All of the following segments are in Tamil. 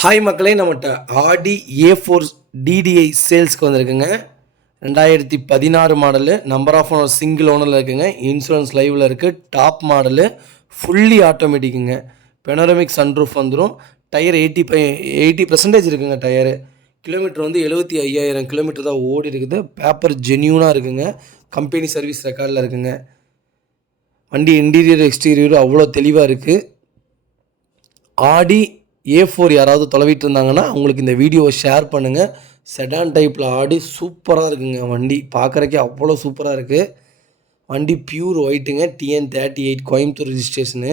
ஹாய் மக்களே, நம்மகிட்ட ஆடி A4 DDI சேல்ஸ்க்கு வந்திருக்குங்க. 2016 model, number of owner single ஓனரில் இருக்குங்க. இன்சூரன்ஸ் லைவில் இருக்குது. டாப் மாடலு, ஃபுல்லி ஆட்டோமேட்டிக்குங்க. பெனோரமிக் சன்ரூஃப் வந்துடும். டயர் 80% இருக்குங்க. டயரு கிலோமீட்டர் வந்து 75,000 கிலோமீட்டர் தான் ஓடி இருக்குது. பேப்பர் ஜென்யூனாக இருக்குங்க. கம்பெனி சர்வீஸ் ரெக்கார்டில் இருக்குங்க. வண்டி இன்டீரியர் எக்ஸ்டீரியர் அவ்வளோ தெளிவாக இருக்குது. ஆடி A4 யாராவது தொலைவிட்டு இருந்தாங்கன்னா உங்களுக்கு இந்த வீடியோவை ஷேர் பண்ணுங்கள். செடான் டைப்பில் ஆடி சூப்பராக இருக்குங்க. வண்டி பார்க்குறக்கே அவ்வளோ சூப்பராக இருக்குது. வண்டி பியூர் ஒயிட்டுங்க. TN38 கோயம்புத்தூர் ரிஜிஸ்ட்ரேஷனு.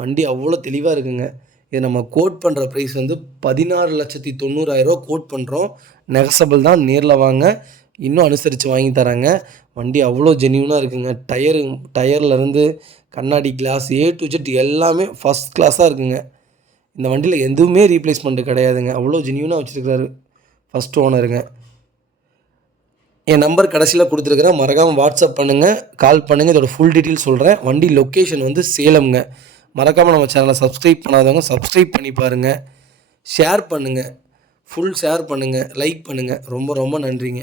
வண்டி அவ்வளோ தெளிவாக இருக்குங்க. இது நம்ம கோட் பண்ணுற ப்ரைஸ் வந்து 16,90,000 கோட் பண்ணுறோம். நெகசபிள் தான். நேரில் வாங்க, இன்னும் அனுசரித்து வாங்கி தராங்க. வண்டி அவ்வளோ ஜென்யூனாக இருக்குங்க. டயர்லேருந்து கண்ணாடி கிளாஸ் A to Z எல்லாமே ஃபஸ்ட் கிளாஸாக இருக்குங்க. இந்த வண்டியில் எதுவுமே ரீப்ளேஸ்மெண்ட்டு கிடையாதுங்க. அவ்வளோ ஜென்யூனாக வச்சுருக்காரு ஃபஸ்ட் ஓனருங்க. என் நம்பர் கடைசியில் கொடுத்துருக்குறேன். மறக்காமல் வாட்ஸ்அப் பண்ணுங்கள், கால் பண்ணுங்கள். இதோட ஃபுல் டீட்டெயில் சொல்கிறேன். வண்டி லொக்கேஷன் வந்து சேலம்ங்க. மறக்காமல் நம்ம சேனலை சப்ஸ்கிரைப் பண்ணாதவங்க சப்ஸ்கிரைப் பண்ணி பாருங்கள். ஷேர் பண்ணுங்கள், ஃபுல் ஷேர் பண்ணுங்கள், லைக் பண்ணுங்கள். ரொம்ப ரொம்ப நன்றிங்க.